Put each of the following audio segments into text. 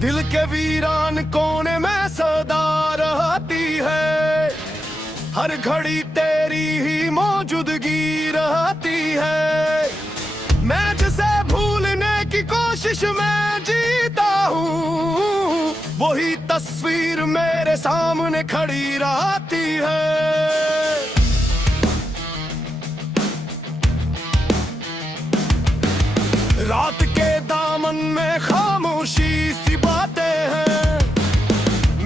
दिल के वीरान कोने में सदा रहती है, हर घड़ी तेरी ही मौजूदगी रहती है। मैं जिसे भूलने की कोशिश में जीता हूँ, वही तस्वीर मेरे सामने खड़ी रहती है। रात के दामन में खामोशी सी बातें हैं,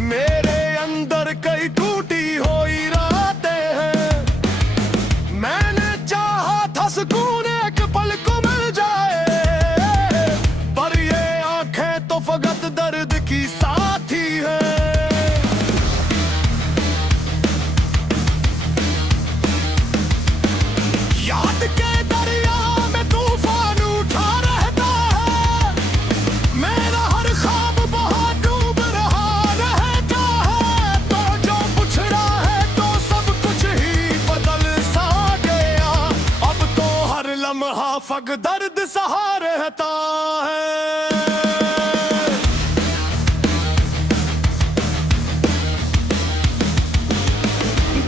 मेरे अंदर कई टूटी हुई रातें हैं। मैंने चाहा था सुकून एक पल को मिल जाए, पर ये आंखें तो फकत दर्द की साथी है। याद के दरिया में तूफान उठा रहता है, मेरा हर ख्वाब बहुत डूब रहा रहता है। तो जो पिछड़ा है तो सब कुछ ही बदल सा गया, अब तो हर लम्हा फक दर्द सहा रहता है।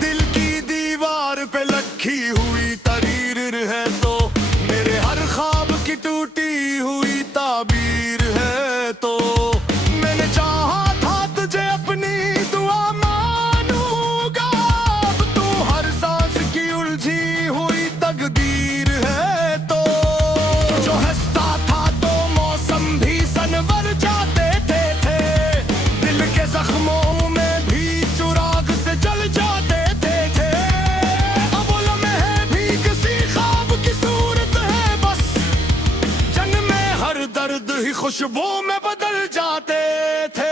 दिल की दीवार पे लखी हुई तरीर है, तो मेरे हर ख्वाब की टूटी हुई ताबीर है। तो मैंने चाहा था तुझे अपनी दुआ मानूंगा, अब तू हर सांस की उलझी हुई तकदीर है। तो जो हंसता था तो मौसम भी सनवर जाते थे, दिल के जख्मों में भी चुराग से जल जाते थे। अब वो लम्हे भी किसी ख्वाब की सूरत है, बस जन्मे हर दर्द ही खुशबू में बदल जाते थे।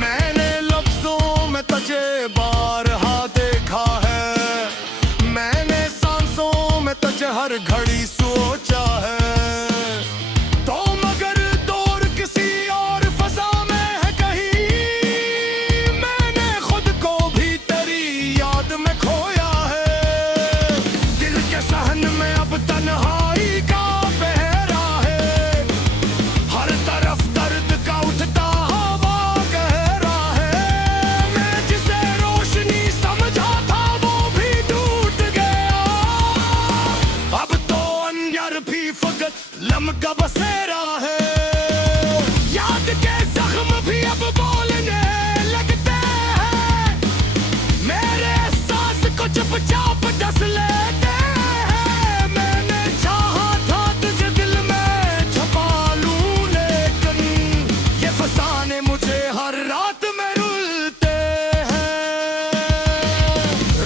मैंने लफ्जों में तुझे बारहा देखा है, मैंने सांसों में तुझे हर घड़ी सोचा है। तो मगर दूर किसी और फजा में है कहीं, मैंने खुद को भी तेरी याद में खोया है। दिल के सहन में अब तन्हाई का पहरा है, हर तरफ दर्द का उठता हवा गहरा है। मैं जिसे रोशनी समझा था वो भी टूट गया, अब तो अंजर भी फकत लम्का बसेरा है। याद के जख्म भी अब बोलने लगते हैं, मेरे एहसास को चुपचाप डस लेते हैं। मैंने चाहा था तुझे दिल में छुपा लूं, लेकिन ये फसाने मुझे हर रात में रुलते हैं।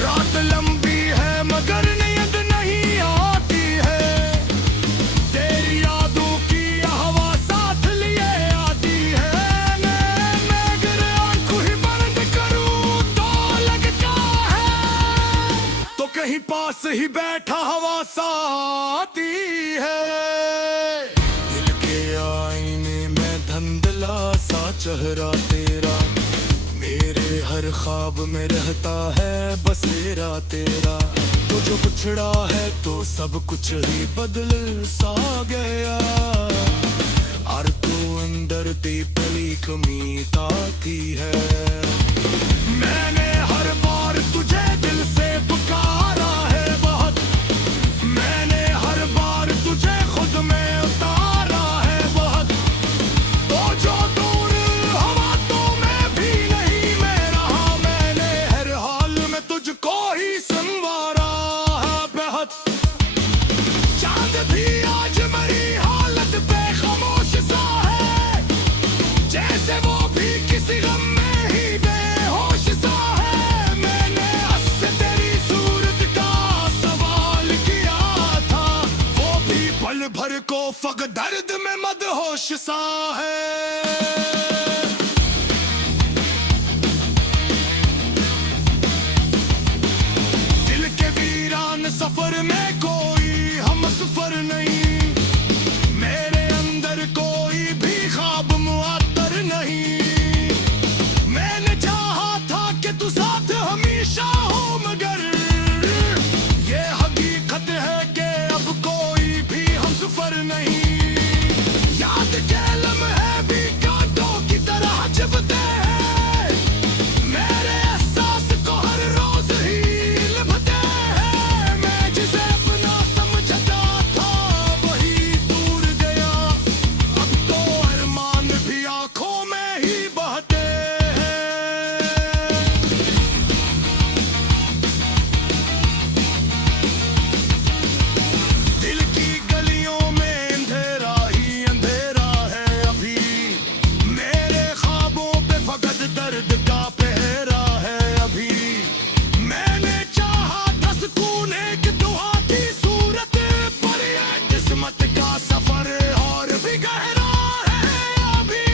रात लंबी है मगर नींद नहीं आती है, तेरी यादों की हवा साथ लिए आती है। मैं अगर आंखों ही बंद करूं तो लगता है, तो कहीं पास ही बैठा हवा सा आती है। दिल के आईने में धुंधला सा चेहरा तेरा, मेरे हर ख्वाब में रहता है बसेरा तेरा। तो जो पिछड़ा है तो सब कुछ ही बदल सा गया, और तू अंदर ती पली कमी ताती है। मैंने हर बार तुझे दिल से पुकारा है बहुत, मैंने हर बार तुझे खुद में उतारा है बहुत। तो जो दूर हवा तो मैं भी नहीं मैं रहा, मैंने हर हाल में तुझको ही संवारा है बहुत। चांद भी आज मेरी हालत पे खामोश सा है, जैसे वो भी किसी गम में ही बेहोश सा है। मैंने उससे तेरी सूरत का सवाल किया था, वो भी पल भर को फक दर्द में मदहोश सा है। दिल के वीरान सफर में कोई हम सफर नहीं, मेरे अंदर कोई भी ख्वाब मुअत्तर नहीं। मैंने चाहा था कि तू साथ हमेशा हो, मगर ये हकीकत है गहरा है अभी,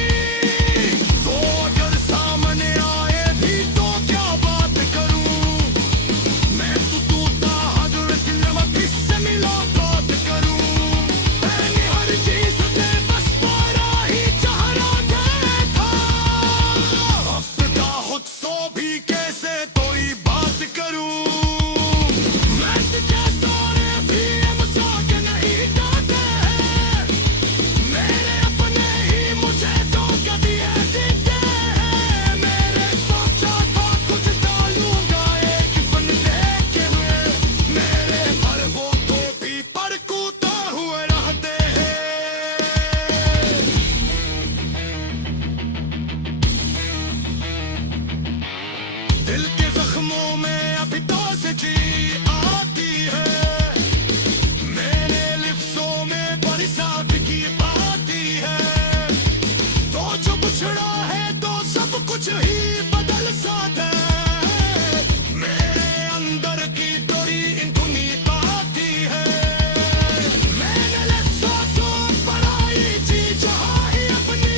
तो अगर सामने आए भी तो क्या बात करूं, मैं तो तोता हजरत नमक से मुलाकात करूं, मैंने हर चीज से बस पारा ही चाह रहा था, अपना खुद सो भी कैसे कोई बात करूं, मैं तुझे सारे भी मजाक नहीं डालते हैं, मेरे अपने ही मुझे धोखा दिए देते हैं, मैंने सोचा था कुछ डालूंगा एक बंदे के हुए, मेरे पर वो तो भी पर कूदा हुए रहते हैं। दिल के जख्मों में अभी तो से जी आती है, मेरे लिफ्टों में बड़ी सादगी आती है, तो जो बिछड़ा है तो सब कुछ ही बदल जाता है, मेरे अंदर की थोड़ी धुनी आती है, मैंने लफ्ज़ों पढ़ाई जी जहाँ ही अपनी,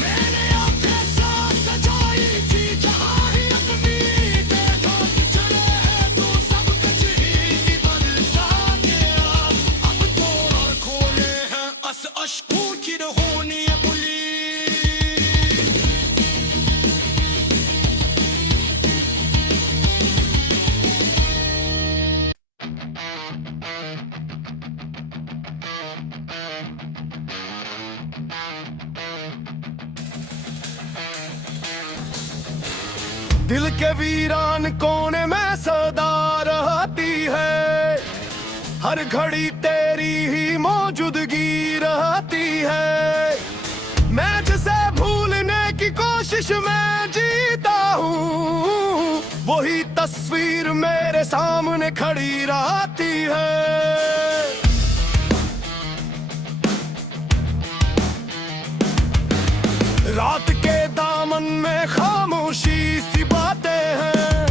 मैंने आंखें साथ सजाई थी जहाँ ही अपनी, देखा कि चले हैं तो सब कुछ ही बदल सा गया, अब तो और खोले हैं अश्कों की रहोनी पुली। दिल के वीरान कोने में सदा रहती है, हर घड़ी तेरी ही मौजूदगी रहती है, मैं जिसे भूलने की कोशिश में जीता हूँ, वही तस्वीर मेरे सामने खड़ी रहती है। रात के दामन में खामोशी सी बातें हैं,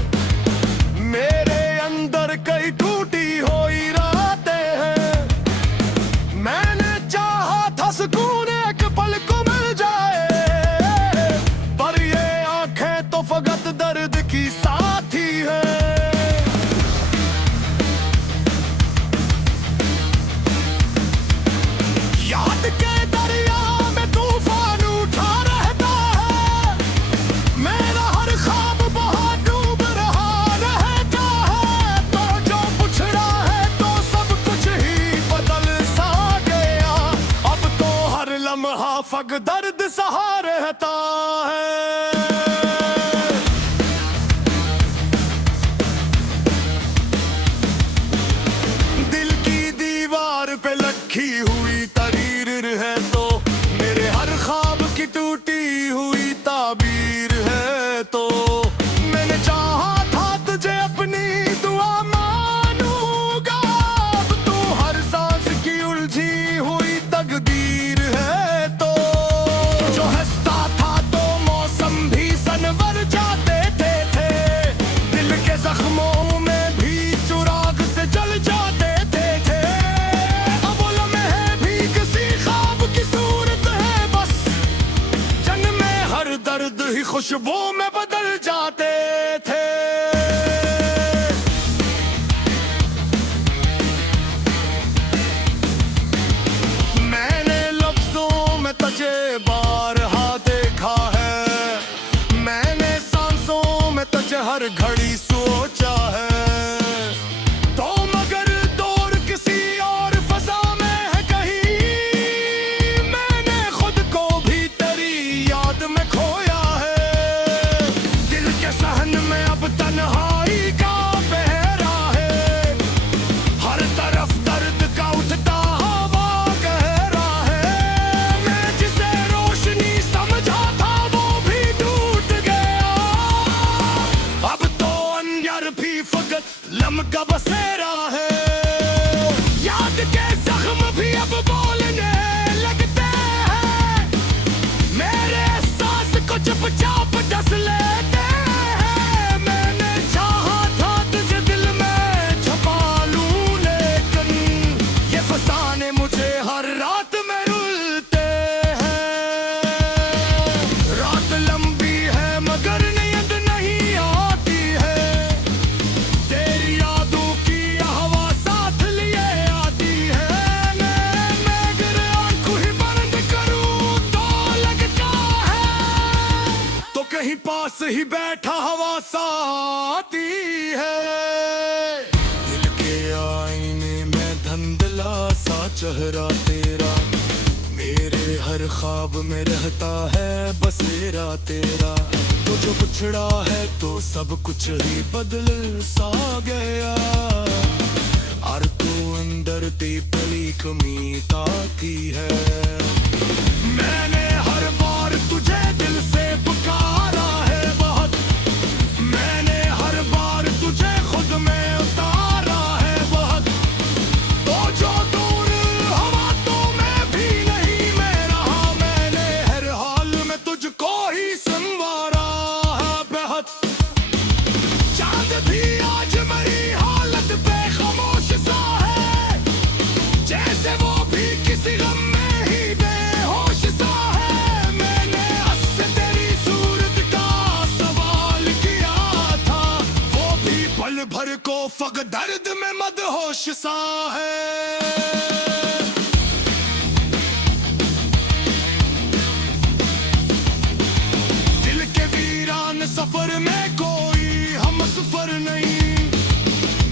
मेरे अंदर कई टूटी हुई रातें हैं, मैंने चाहा था सुकून एक पल को मिल जाए, पर ये आंखें तो फकत दर्द की साथी है। याद के दरिया में तूफान उठा रहता है, मेरा हर ख्वाब बहा डूब रहा रहता है, तो जो बिछड़ा है तो सब कुछ ही बदल सा गया, अब तो हर लम्हा फक दर्द सहा रहता है। दिल की दीवार पे लखी हुई तरीर है, तो मेरे हर ख्वाब की टूटी हुई ताबीर है, तो मैंने चाहा था तुझे अपनी दुआ मानूंगा, अब तू हर सांस की उलझी हुई तकदीर है, तो जो हंसता था तो मौसम भी सनवर जाते थे, दिल के जख्मों में भी चुराग से जल जाते थे, अब वो लम्हे भी किसी ख्वाब की सूरत है, बस जन्मे हर दर्द ही खुशबू में बदल जाते थे। मैंने लफ्जों में तुझे बारहा देखा है, मैंने सांसों में तुझे हर घड़ी सोचा है, तो मगर दूर किसी और फजा में है कहीं, मैंने खुद को भी तेरी याद में खोया है, ही बैठा हवा सा आती है। दिल के आईने में धुंधला सा चेहरा तेरा, मेरे हर ख्वाब में रहता है बसेरा तेरा। तो जो बिछड़ा है तो सब कुछ ही बदल सा गया, और तू अंदर पली कमी ताती है। मैंने हर बार तुझे दिल से पुकारा है बहुत, मैंने हर बार तुझे खुद में उतारा है बहुत। तो जो दूर हवा तो मैं भी नहीं मैं रहा, मैंने हर हाल में तुझको ही संवारा है बहुत। चांद भी आज मेरी हालत पे खामोश सा है, जैसे वो भी किसी गम में ही बेहोश सा है। मैंने उससे तेरी सूरत का सवाल किया था, वो भी पल भर को फक दर्द में मदहोश सा है। दिल के वीरान सफर में कोई हम सफर नहीं,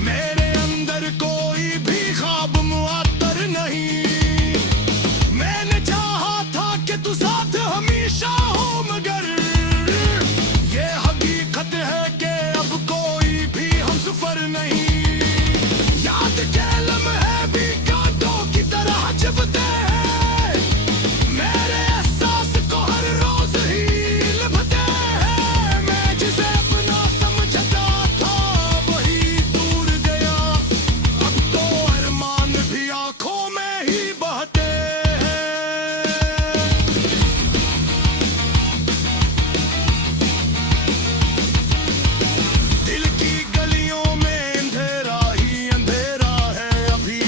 मेरे अंदर कोई भी ख्वाब मुअत्तर नहीं। मैंने चाहा था कि तू साथ हमेशा हो, मगर ये हकीकत है कि अब कोई भी हम सफर नहीं। याद के लम्हे भी कांटों की तरह चुभते हैं, मेरे एहसास को हर रोज ही लिपटे हैं। मैं जिसे अपना समझता था वही दूर गया, अब तो अरमान भी आंखों में ही बहते हैं। दिल की गलियों में अंधेरा ही अंधेरा है अभी,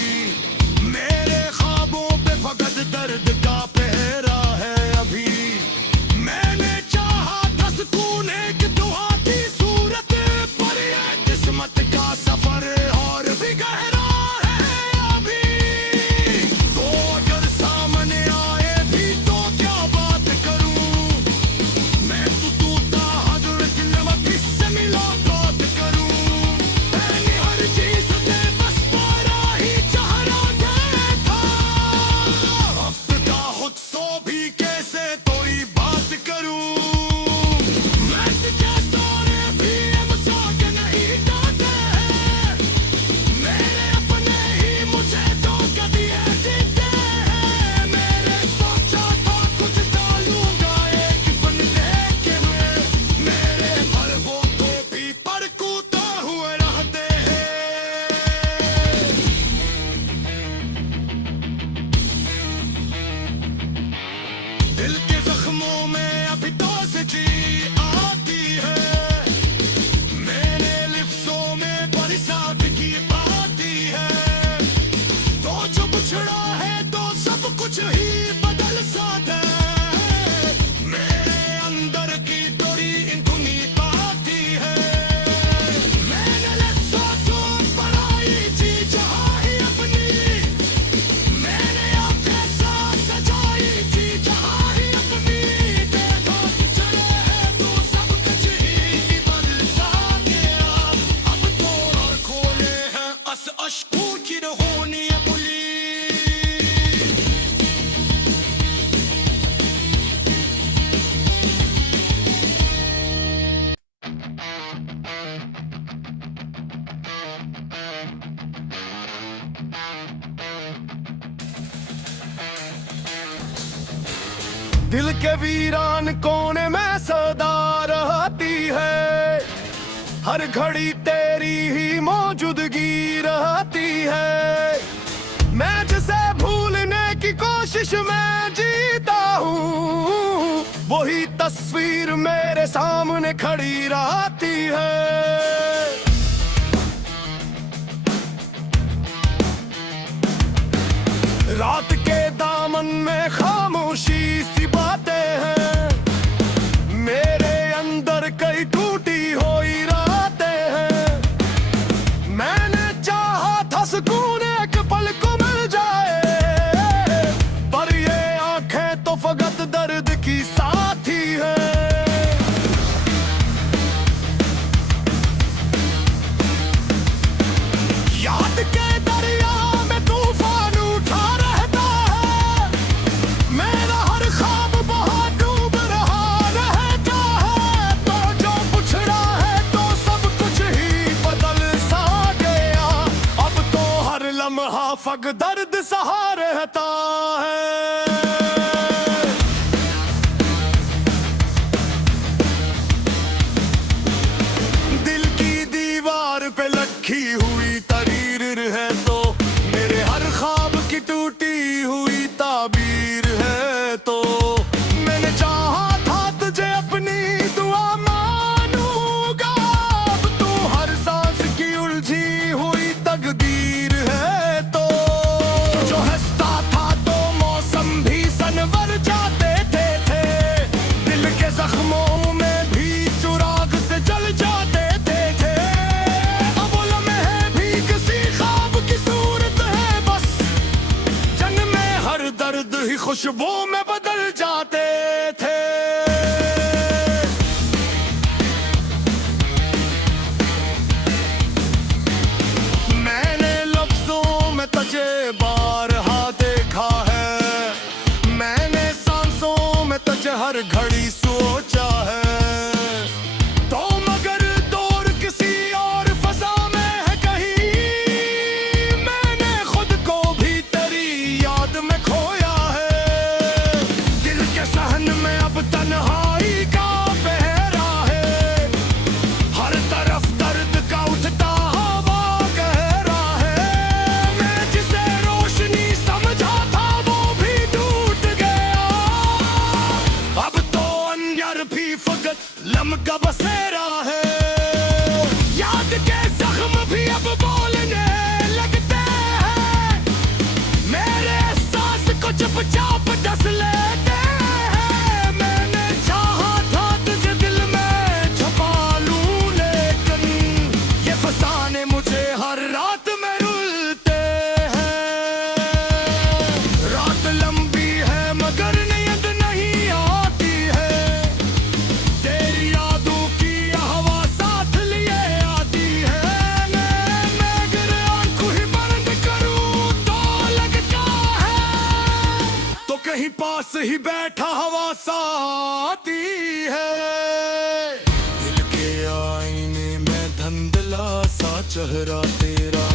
मेरे ख्वाबों पे फकत दर्द का पहरा है अभी। मैंने चाहा था सुकून एक दुआ की सूरत, पर ये किस्मत का सफर और भी गहरा है अभी। तो अगर सामने आए भी तो क्या बात करूं, मैं तो टूटा हजरत नमक से मुलाकात करूं। मैंने हर चीज से बस पारा ही चाहा था, अपना खुद सो भी कैसे कोई बात करूं। मैं तुझे सारे भी मजाक नहीं डालते हैं, मेरे अपने ही मुझे धोखा दिए देते हैं। मैंने सोचा था कुछ डालूंगा एक बंदे के में, मेरे पलकों को भी परकूता हुए रहते हैं। दिल के जख्मों में अभी तो जी आती है, मेरे लिफ्टों में बरसात की बाती है। तो जो बिछड़ा है तो सब कुछ ही बदल सा है, मेरे अंदर की थोड़ी धुनी बाती है। मैंने लफ्ज़ों बनाई थी जहाँ ही अपनी, मैंने अपने साथ सजाई थी जहाँ ही अपनी। देखा कि चले है तो सब कुछ ही बदल सा गया, अब तो और खोले हैं अश्कों की रहोनी पुली। दिल के वीरान कोने में सदा रहती है, हर घड़ी तेरी ही मौजूदगी रहती है। मैं जिसे भूलने की कोशिश में जीता हूँ, वही तस्वीर मेरे सामने खड़ी रहती है। रात के दामन में खामोशी सी बातें हैं, मेरे अंदर कई टूटी हुई रातें हैं। मैंने चाहा था सुकून एक पल को मिल जाए, पर ये आंखें तो फकत दर्द की साथी है। पग दर्द सहा रहता है। दिल की दीवार पे लखी हुई तरीर है तो मेरे हर ख्वाब की टूटी हुई ताबीर है तो मैंने चाहा था तुझे अपनी दुआ मानूंगा, अब तू हर सांस की उलझी हुई तकदीर है तो जो हंसता था तो मौसम भी सनवर जाते थे दिल के जख्मों में भी चुराग से जल जाते थे। अब वो लम्हे भी किसी ख्वाब की सूरत है, बस जंग में हर दर्द ही खुशबू में बदल जाते थे। मैंने लफ्जों में तुझे बारहा देखा है, मैंने सांसों में तुझे हर घड़ी सोचा है तो मगर दूर किसी और फजा में है कहीं, मैंने खुद को भी तेरी याद में खोया है। दिल के सहन में अब तन्हाई का पहरा है, हर तरफ दर्द का उठता हवा गहरा है। मैं जिसे रोशनी समझा था वो भी टूट गया, अब तो अंजर भी फकत लम्का बसेरा है। याद के जख्म भी अब बोलने लगते हैं, मेरे एहसास को चुपचाप डस लेते हैं। मैंने चाहा था तुझे दिल में छुपा लूं लेकिन ये फसाने मुझे हर रात में रुलते हैं। रात लंबी है मगर नींद नहीं आती है, तेरी यादों की हवा साथ लिए आती है। मैं अगर आंखों ही बंद करूं तो लगता है तो कहीं पास ही बैठा हवा सा आती है। दिल के आईने में धुंधला सा चेहरा तेरा,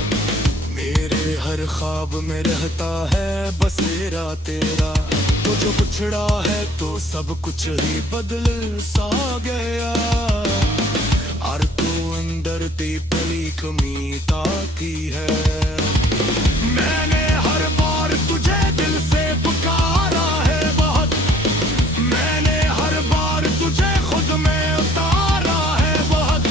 मेरे हर ख्वाब में रहता है बसेरा तेरा। तो जो बिछड़ा है तो सब कुछ ही बदल सा गया, और तू अंदर ती पली कमी ताकी है। मैंने हर बार तुझे दिल से पुकारा है बहुत, मैंने हर बार तुझे खुद में उतारा है बहुत।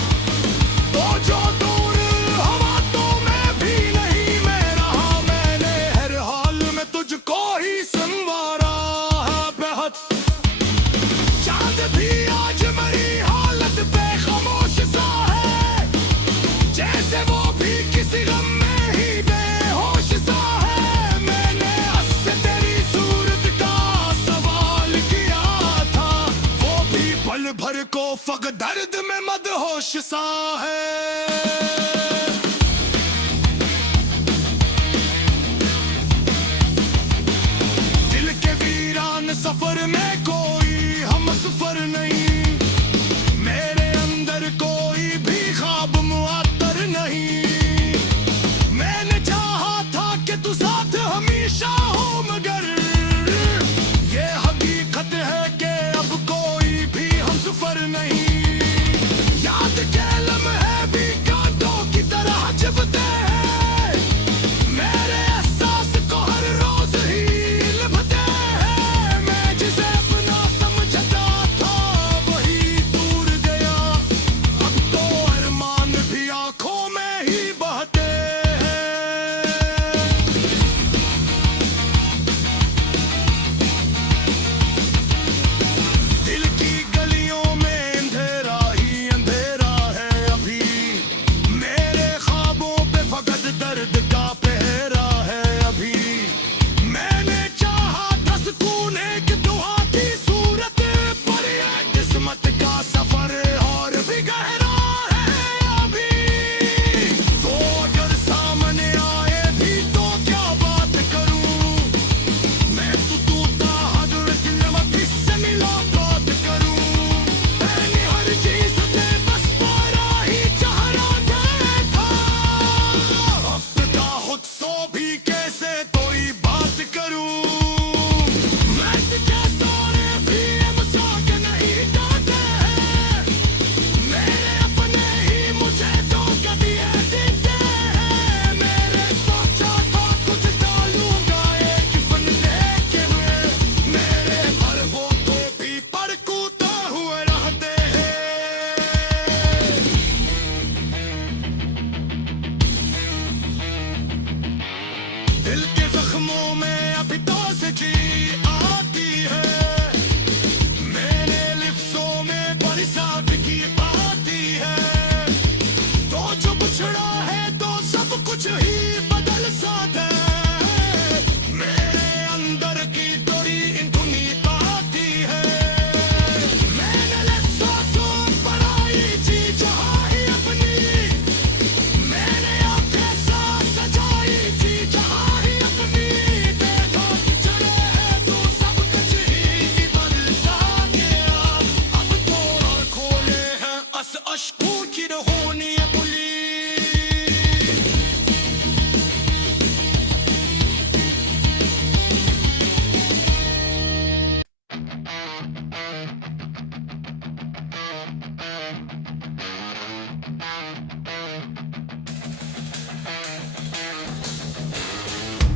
तो जो दूर हवा तो मैं भी नहीं मैं रहा, मैंने हर हाल में तुझको ही संवारा है बहुत। चांद भी आज मेरी हालत पे खामोश सा है, जैसे वो भी किसी गम में ही बेहोश सा है। मैंने उससे तेरी सूरत का सवाल किया था, वो भी पल भर को फक दर्द में मदहोश सा है। दिल के वीरान सफर में कोई हम सफर नहीं, मेरे अंदर कोई भी ख्वाब मुअत्तर नहीं। मैंने चाहा था कि तू साथ हमेशा हो मगर ये हकीकत है कि अब कोई भी हम सफर नहीं। याद के लम्हे भी कांटों की तरह चुभते हैं, मेरे एहसास को हर रोज ही लिपते हैं। मैं जिसे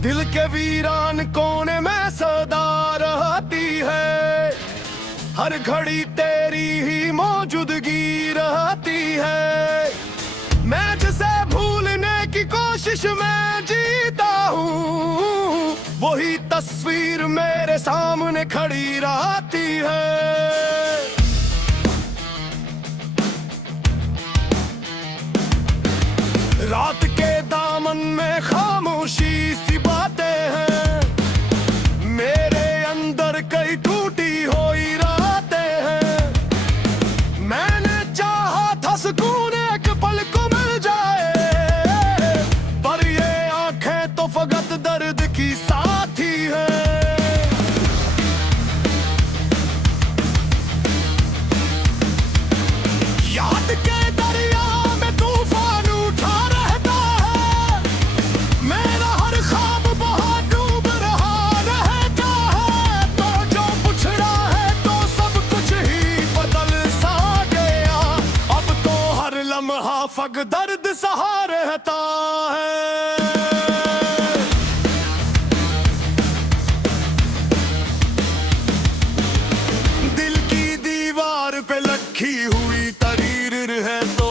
दिल के वीरान कोने में सदा रहती है, हर घड़ी तेरी ही मौजूदगी रहती है। मैं जिसे भूलने की कोशिश में जीता हूँ, वही तस्वीर मेरे सामने खड़ी रहती है। रात के दामन में खामोशी सी बातें हैं, मेरे अंदर कई टूटी हुई रातें हैं। मैंने चाहा था सुकून एक पल को मिल जाए, पर ये आंखें तो फकत दर्द की साथी है। याद के दरिया में तूफान उठा रहता है, मेरा हर ख्वाब बहुत डूब रहा रहता है। तो जो पिछड़ा है तो सब कुछ ही बदल सा गया, अब तो हर लम्हा फक दर्द सहा रहता है। दिल की दीवार पे लखी हुई तरीर है, तो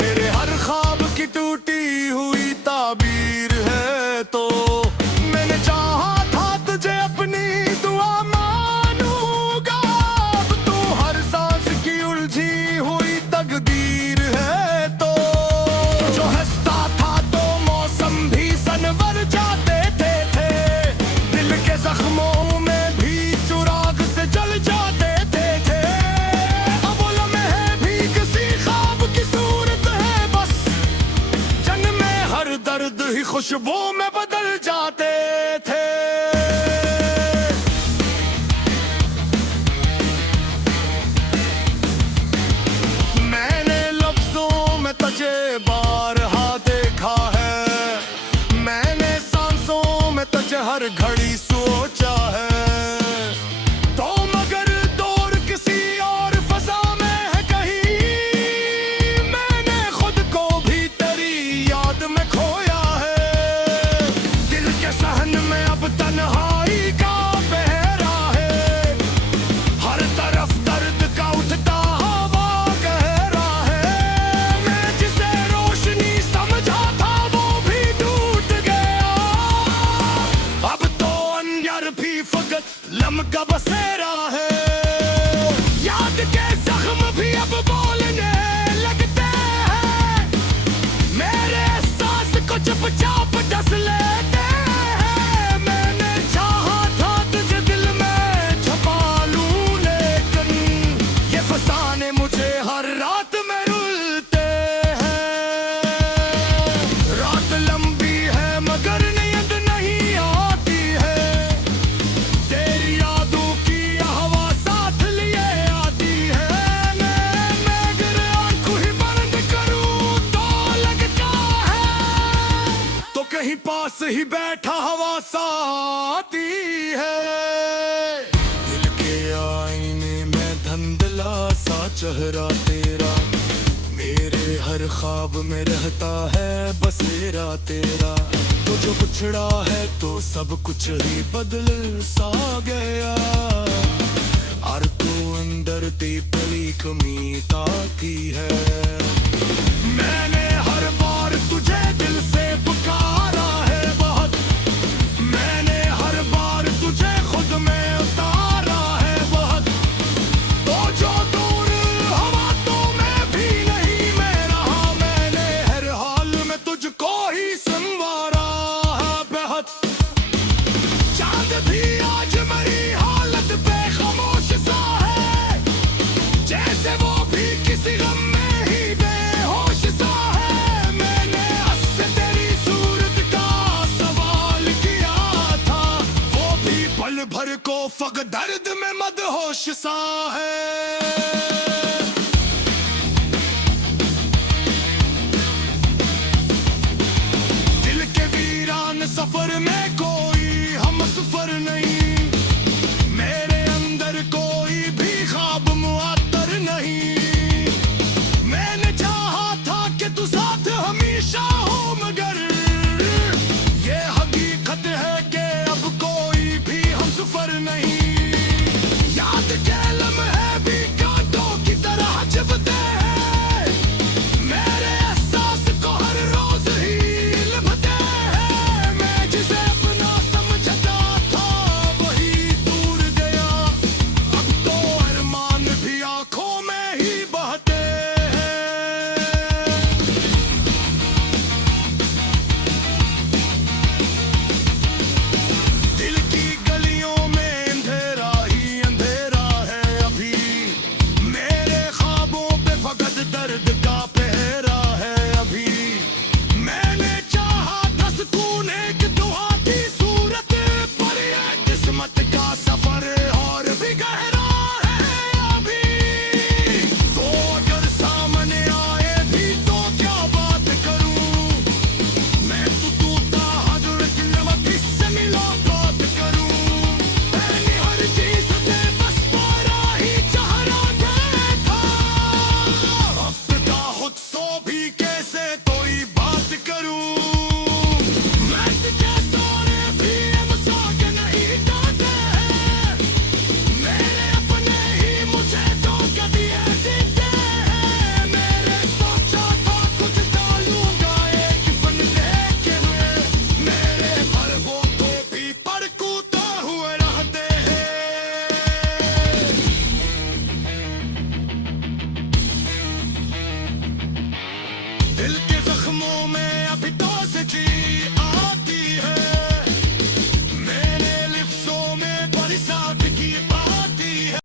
मेरे हर ख्वाब की टूटी हुई ताबीर है। तो मैंने चाहा था तुझे अपनी दुआ मानूंगा, अब तू हर सांस की उलझी हुई तकदीर है। तो जो हंसता था तो मौसम भी सनवर जाते थे, दिल के जख्मों में भी चुराग से जल जाते थे। अब वो लम्हे भी किसी ख्वाब की सूरत है, बस जन्मे हर दर्द ही खुशबू में बदल जाते थे। मैंने लफ्जों में तुझे बारहा देखा है, मैंने सांसों में तुझे हर घड़ी सोचा है। तो मगर दूर किसी और फजा में है कहीं, मैंने खुद को भी तेरी याद में खोया है। दिल के सहन में अब तन्हाई का पहरा है, हर तरफ दर्द का उठता हवा गहरा है। मैं जिसे रोशनी समझा था वो भी टूट गया, अब तो अंजर भी फकत लम्का बसेरा है। याद के जख्म भी अब बोलने लगते हैं, मेरे एहसास को चुपचाप डस लेते हैं। मैंने चाहा था तुझे दिल में छुपा लूं, लेकिन ये फसाने मुझे हर रात में रुलते हैं। रात लंबी है मगर नींद नहीं आती है, तेरी यादों की हवा साथ लिए आती है। मैं अगर आंखों ही बंद करूं तो लगता है, तो कहीं पास ही बैठा हवा सा आती है। दिल के आईने में धुंधला सा चेहरा तेरा, मेरे हर ख्वाब में रहता है बसेरा तेरा। तो जो पिछड़ा है तो सब कुछ ही बदल सा गया, और तू अंदर ती पली कमी ताती है। मैंने हर बार तुझे दिल से पुकारा है बहुत, मैंने हर बार तुझे खुद में उतारा है बहुत। तो जो दूर हवा तो मैं भी नहीं मैं रहा, मैंने हर हाल में तुझको ही संवारा है बहुत। चांद भी आज मेरी हालत पे खामोश सा है, जैसे वो भी किसी गम में ही बेहोश सा है। मैंने उससे तेरी सूरत का सवाल किया था, वो भी पल भर को फक दर्द में मदहोश सा है। दिल के वीरान सफर में